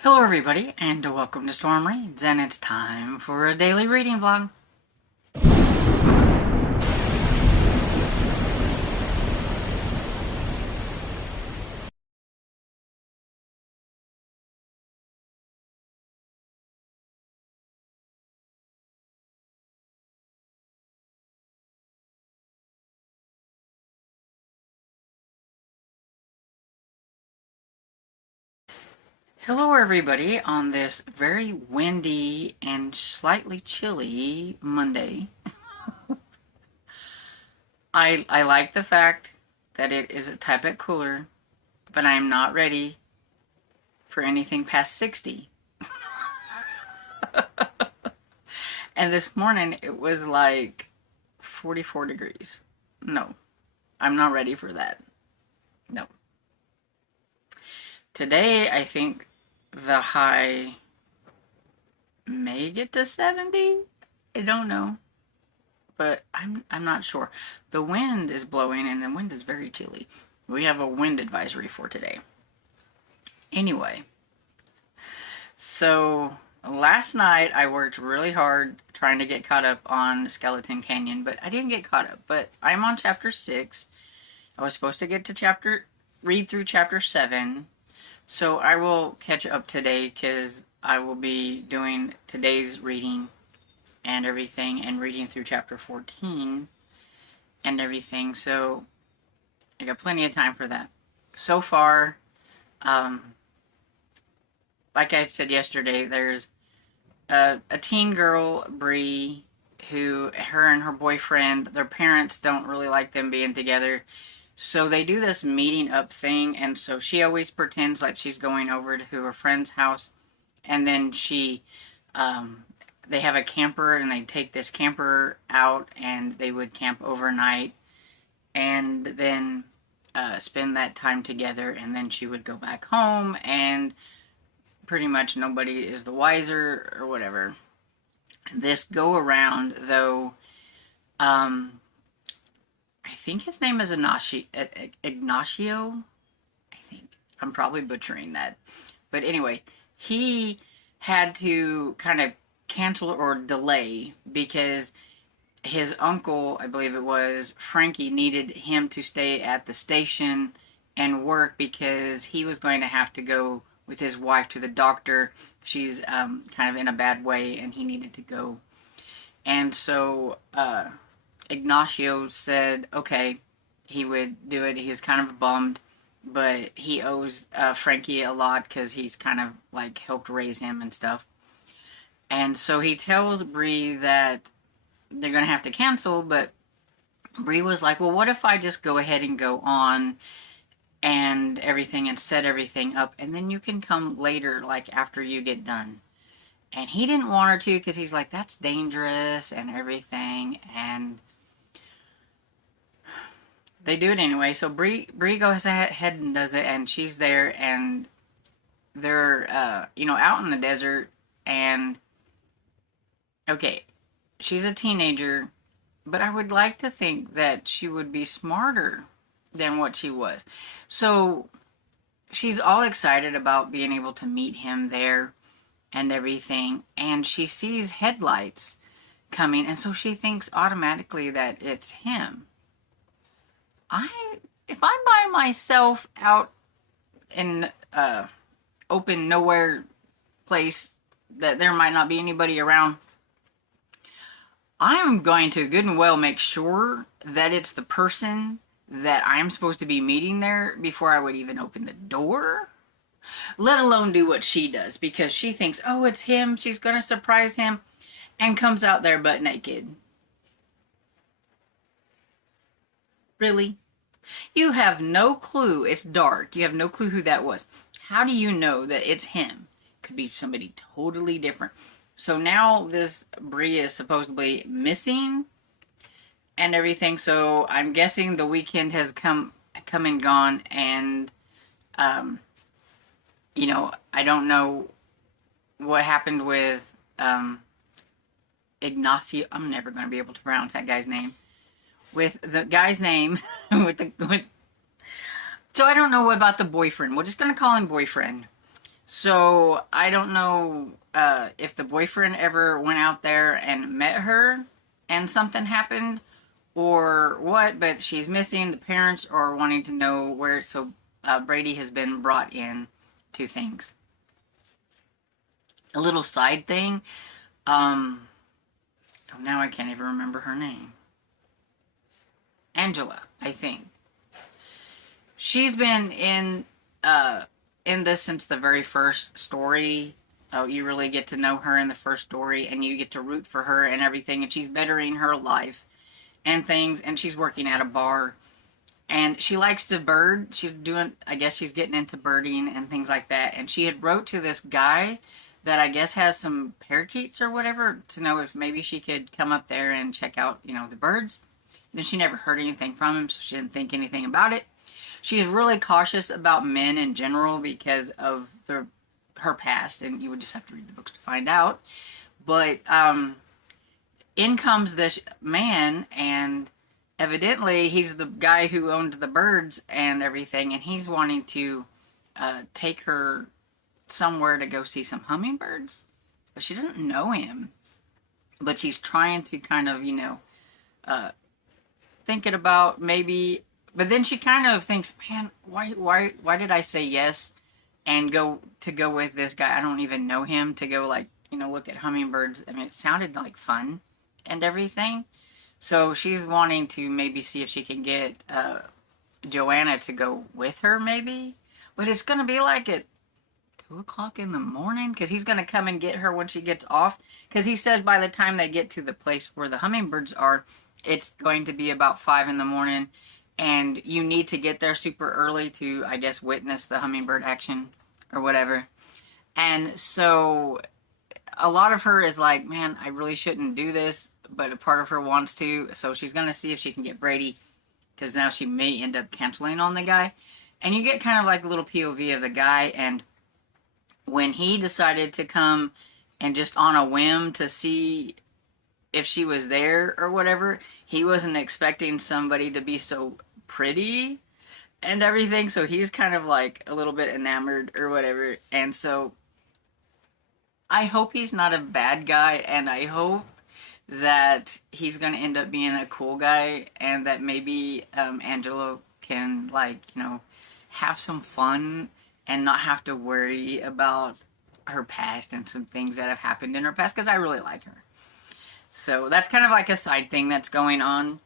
Hello everybody, and welcome to Storm Reads, and it's time for a daily reading vlog. Hello everybody on this very windy and slightly chilly Monday. I like the fact that it is a tad bit cooler, but I am not ready for anything past 60. And this morning it was like 44 degrees. No, I'm not ready for that. No. Today I think the high may get to 70. I don't know, but I'm not sure. The wind is blowing and the wind is very chilly. We have a wind advisory for today. Anyway, so last night I worked really hard trying to get caught up on Skeleton Canyon, but I didn't get caught up. But I'm on chapter 6. I was supposed to get to read through chapter 7. So I will catch up today because I will be doing today's reading and everything and reading through chapter 14 and everything. So I got plenty of time for that. So far, like I said yesterday, there's a teen girl, Bree, who her and her boyfriend, their parents don't really like them being together. So they do this meeting up thing, and so she always pretends like she's going over to her friend's house, and then they have a camper, and they take this camper out, and they would camp overnight, and then spend that time together, and then she would go back home, and pretty much nobody is the wiser, or whatever. This go around, though, I think his name is Ignacio. I think. I'm probably butchering that. But anyway, he had to kind of cancel or delay because his uncle, I believe it was, Frankie, needed him to stay at the station and work because he was going to have to go with his wife to the doctor. She's kind of in a bad way and he needed to go. And so, Ignacio said, okay, he would do it. He was kind of bummed, but he owes Frankie a lot because he's kind of like helped raise him and stuff. And so he tells Bree that they're going to have to cancel, but Bree was like, well, what if I just go ahead and go on and everything and set everything up, and then you can come later, like after you get done. And he didn't want her to because he's like, that's dangerous and everything, and they do it anyway. So Bree goes ahead and does it, and she's there, and they're out in the desert, and okay, she's a teenager, but I would like to think that she would be smarter than what she was. So she's all excited about being able to meet him there and everything, and she sees headlights coming, and so she thinks automatically that it's him. If I'm by myself out in open nowhere place that there might not be anybody around, I'm going to good and well make sure that it's the person that I'm supposed to be meeting there before I would even open the door, let alone do what she does, because she thinks, oh, it's him, she's going to surprise him, and comes out there butt naked. Really? You have no clue. It's dark. You have no clue who that was. How do you know that it's him? Could be somebody totally different. So now this Bree is supposedly missing and everything. So I'm guessing the weekend has come and gone, and I don't know what happened with Ignacio. I'm never going to be able to pronounce that guy's name. With the guy's name, so I don't know about the boyfriend. We're just going to call him boyfriend. So I don't know if the boyfriend ever went out there and met her and something happened or what, but she's missing. The parents are wanting to know where, so Brady has been brought in to things. A little side thing. Um, oh, now I can't even remember her name. Angela, I think. She's been in this since the very first story. Oh, you really get to know her in the first story, and you get to root for her and everything. And she's bettering her life and things. And she's working at a bar, and she likes to bird. She's doing, I guess, she's getting into birding and things like that. And she had wrote to this guy that I guess has some parakeets or whatever to know if maybe she could come up there and check out, the birds. And then she never heard anything from him, so she didn't think anything about it. She's really cautious about men in general because of her past, and you would just have to read the books to find out. But in comes this man, and evidently he's the guy who owned the birds and everything, and he's wanting to take her somewhere to go see some hummingbirds. But she doesn't know him, but she's trying to kind of, thinking about maybe. But then she kind of thinks, man, why did I say yes and go with this guy? I don't even know him, to go look at hummingbirds. I mean, it sounded like fun and everything. So she's wanting to maybe see if she can get Joanna to go with her, maybe. But it's going to be like at 2 o'clock in the morning, because he's going to come and get her when she gets off. Because he says by the time they get to the place where the hummingbirds are, it's going to be about 5 in the morning. And you need to get there super early to, I guess, witness the hummingbird action or whatever. And so a lot of her is like, man, I really shouldn't do this, but a part of her wants to. So she's going to see if she can get Brady, because now she may end up canceling on the guy. And you get kind of like a little POV of the guy. And when he decided to come and just on a whim to see if she was there or whatever, he wasn't expecting somebody to be so pretty and everything, so he's kind of like a little bit enamored or whatever. And so I hope he's not a bad guy, and I hope that he's gonna end up being a cool guy, and that maybe Angelo can have some fun and not have to worry about her past and some things that have happened in her past, because I really like her. So that's kind of like a side thing that's going on.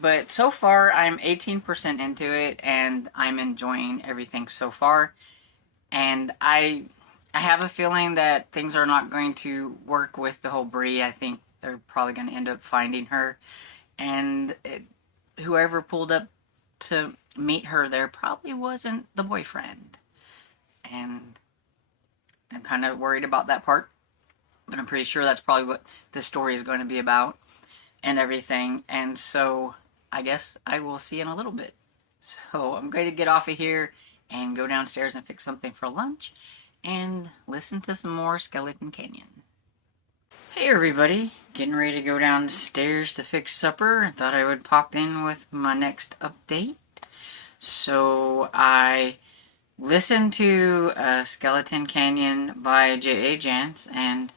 But so far, I'm 18% into it, and I'm enjoying everything so far. And I have a feeling that things are not going to work with the whole Bree. I think they're probably going to end up finding her. And whoever pulled up to meet her there probably wasn't the boyfriend. And I'm kind of worried about that part. But I'm pretty sure that's probably what this story is going to be about and everything. And so I guess I will see in a little bit. So I'm going to get off of here and go downstairs and fix something for lunch and listen to some more Skeleton Canyon. Hey everybody, getting ready to go downstairs to fix supper. I thought I would pop in with my next update. So I listened to Skeleton Canyon by J.A. Jance, and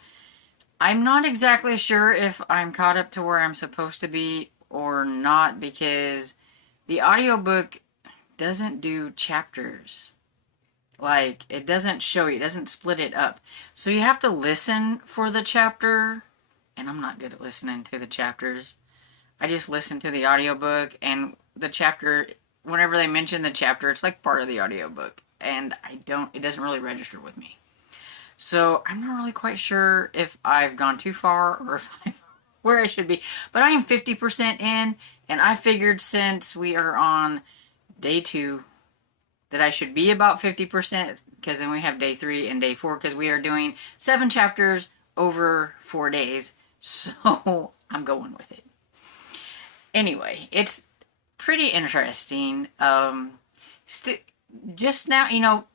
I'm not exactly sure if I'm caught up to where I'm supposed to be or not, because the audiobook doesn't do chapters. Like, it doesn't show you, it doesn't split it up. So you have to listen for the chapter, and I'm not good at listening to the chapters. I just listen to the audiobook, and the chapter, whenever they mention the chapter, it's like part of the audiobook, and it doesn't really register with me. So I'm not really quite sure if I've gone too far or if I'm where I should be. But I am 50% in, and I figured since we are on day 2 that I should be about 50%, because then we have day 3 and day 4, because we are doing 7 chapters over 4 days. So I'm going with it. Anyway, it's pretty interesting. Just now,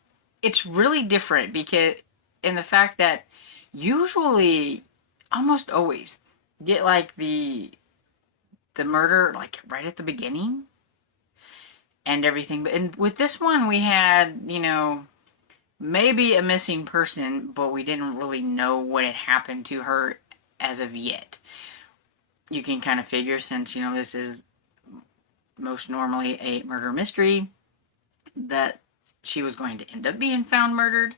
it's really different, because in the fact that usually, almost always, get like the murder like right at the beginning and everything. But with this one, we had maybe a missing person, but we didn't really know what had happened to her as of yet. You can kind of figure, since, this is most normally a murder mystery, that she was going to end up being found murdered.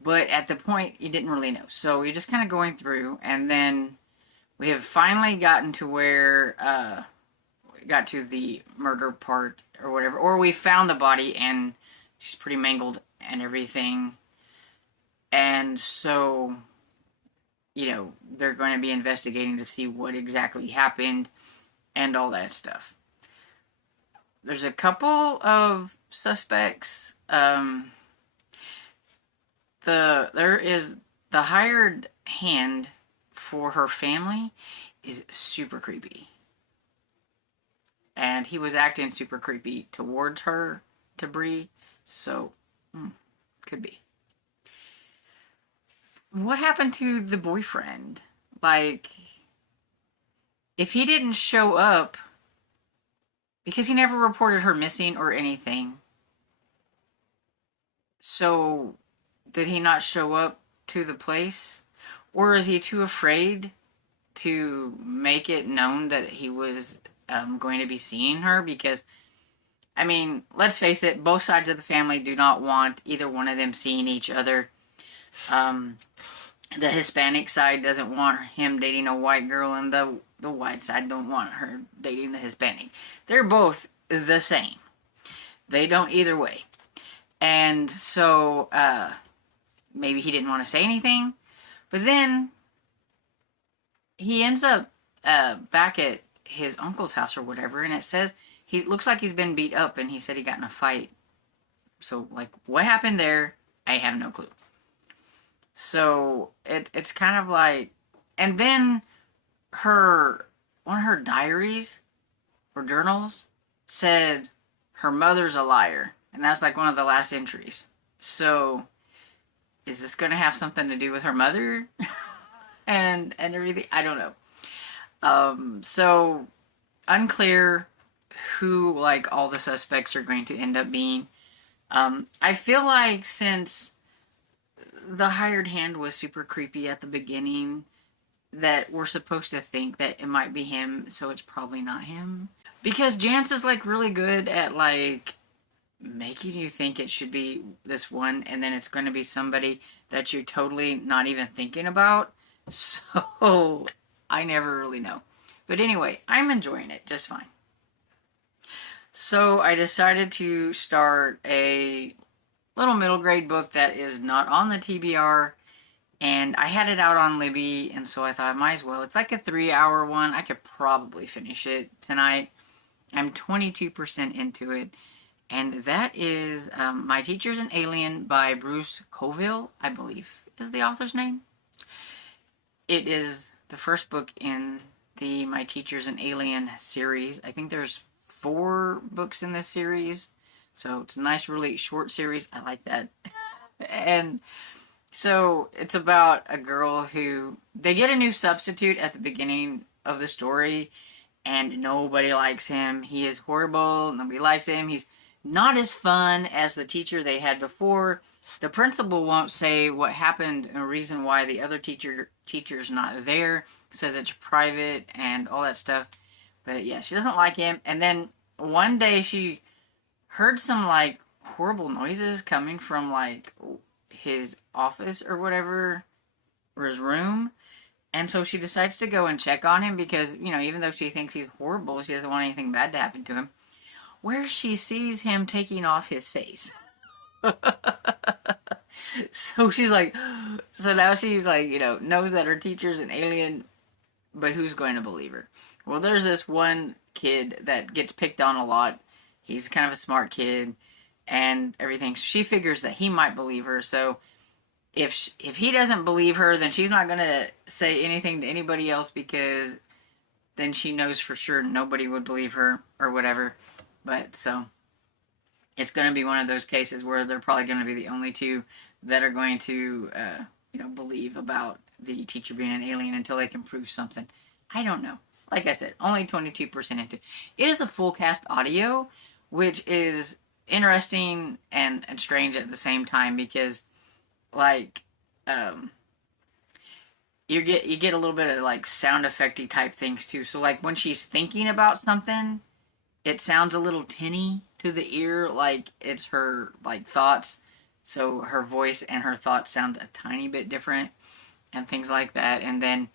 But at the point, you didn't really know. So you're just kind of going through, and then we have finally gotten to where, got to the murder part or whatever. Or we found the body, and she's pretty mangled and everything. And so, they're going to be investigating to see what exactly happened and all that stuff. There's a couple of suspects. There is the hired hand for her family is super creepy. And he was acting super creepy towards her, to Bree. So, could be. What happened to the boyfriend? Like, if he didn't show up, because he never reported her missing or anything. So, did he not show up to the place? Or is he too afraid to make it known that he was going to be seeing her? Because, let's face it, both sides of the family do not want either one of them seeing each other. The Hispanic side doesn't want him dating a white girl, and the white side don't want her dating the Hispanic. They're both the same. They don't either way. And so, maybe he didn't want to say anything. But then, he ends up back at his uncle's house or whatever, and it says, he looks like he's been beat up, and he said he got in a fight. So, what happened there? I have no clue. So, it's kind of like, and then one of her diaries or journals said her mother's a liar. And that's one of the last entries. So, is this going to have something to do with her mother? and everything? I don't know. So, unclear who, all the suspects are going to end up being. I feel like since the hired hand was super creepy at the beginning, that we're supposed to think that it might be him, so it's probably not him. Because Jance is, really good at, making you think it should be this one, and then it's going to be somebody that you're totally not even thinking about. So, I never really know. But anyway, I'm enjoying it just fine. So, I decided to start a little middle grade book that is not on the TBR, and I had it out on Libby, and so I thought I might as well. It's like a 3-hour one. I could probably finish it tonight. I'm 22% into it, and that is My Teacher's an Alien by Bruce Coville, I believe is the author's name. It is the first book in the My Teacher's an Alien series. I think there's 4 books in this series. So it's a nice, really short series. I like that. And so it's about a girl who, they get a new substitute at the beginning of the story, and nobody likes him. He is horrible. Nobody likes him. He's not as fun as the teacher they had before. The principal won't say what happened and a reason why the other teacher's not there. Says it's private and all that stuff. But yeah, she doesn't like him. And then one day she heard some horrible noises coming from his office or whatever, or his room. And so she decides to go and check on him because, even though she thinks he's horrible, she doesn't want anything bad to happen to him. Where she sees him taking off his face. So she's so now she's knows that her teacher's an alien, but who's going to believe her? Well, there's this one kid that gets picked on a lot. He's kind of a smart kid and everything. So she figures that he might believe her. So if he doesn't believe her, then she's not going to say anything to anybody else, because then she knows for sure nobody would believe her or whatever. But so it's going to be one of those cases where they're probably going to be the only two that are going to, believe about the teacher being an alien until they can prove something. I don't know. Like I said, only 22% into it. It is a full cast audio, which is interesting and strange at the same time, because like um you get a little bit of like sound effecty type things too. So like when she's thinking about something, it sounds a little tinny to the ear, like it's her like thoughts. So her voice and her thoughts sound a tiny bit different and things like that. And then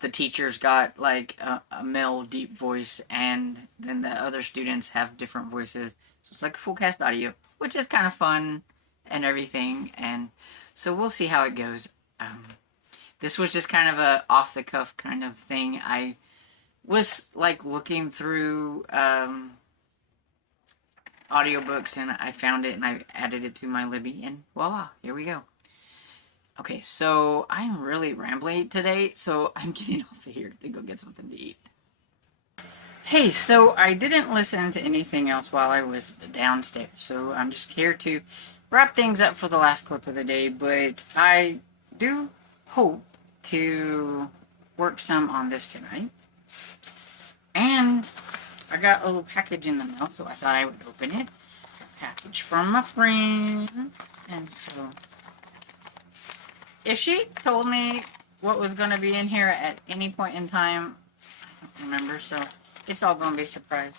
the teacher's got like a male deep voice, and then the other students have different voices. So it's like full cast audio, which is kind of fun and everything. And so we'll see how it goes. This was just kind of a off the cuff kind of thing. I was like looking through audiobooks, and I found it and I added it to my Libby, and voila, here we go. Okay, so I'm really rambling today, so I'm getting off of here to go get something to eat. Hey, so I didn't listen to anything else while I was downstairs, so I'm just here to wrap things up for the last clip of the day, but I do hope to work some on this tonight. And I got a little package in the mail, so I thought I would open it. A package from my friend. And so, if she told me what was going to be in here at any point in time, I don't remember, so it's all going to be a surprise.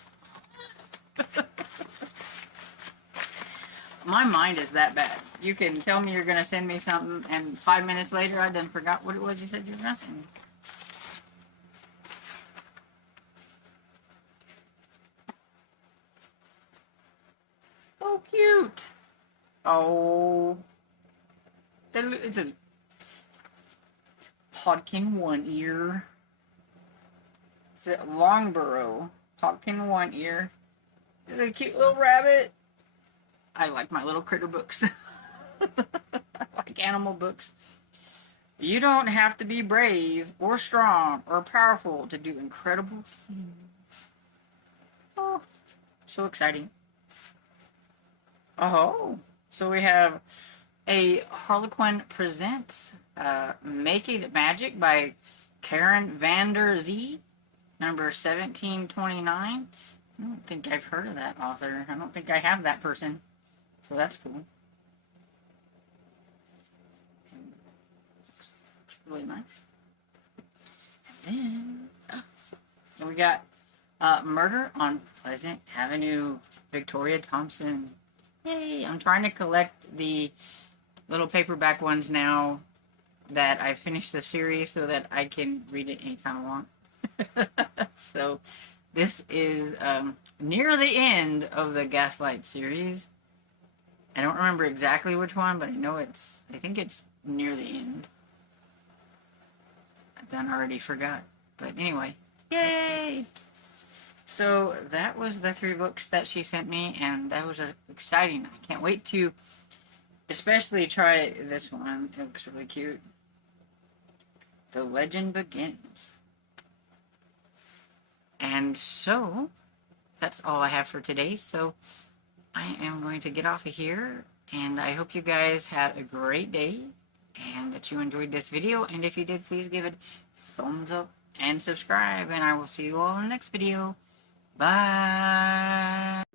My mind is that bad. You can tell me you're going to send me something, and 5 minutes later, I done forgot what it was you said you were going to send me. Oh, cute. Oh. It's a Podkin One Ear. It's a Longburrow Podkin One Ear. It's a cute little rabbit. I like my little critter books. I like animal books. You don't have to be brave or strong or powerful to do incredible things. Oh, so exciting. Oh, so we have a Harlequin Presents Make It Magic by Karen Vander Zee, number 1729. I don't think I've heard of that author. I don't think I have that person. So that's cool. Looks really nice. And then we got Murder on Pleasant Avenue, Victoria Thompson. Yay! I'm trying to collect the little paperback ones now that I finished the series so that I can read it anytime I want. So this is near the end of the Gaslight series. I don't remember exactly which one, but I think it's near the end. I done already forgot. But anyway, yay! So that was the 3 books that she sent me, and that was exciting. I can't wait to especially try this one. It looks really cute. The Legend Begins. And so, that's all I have for today. So, I am going to get off of here, and I hope you guys had a great day, and that you enjoyed this video. And if you did, please give it a thumbs up and subscribe, and I will see you all in the next video. Bye!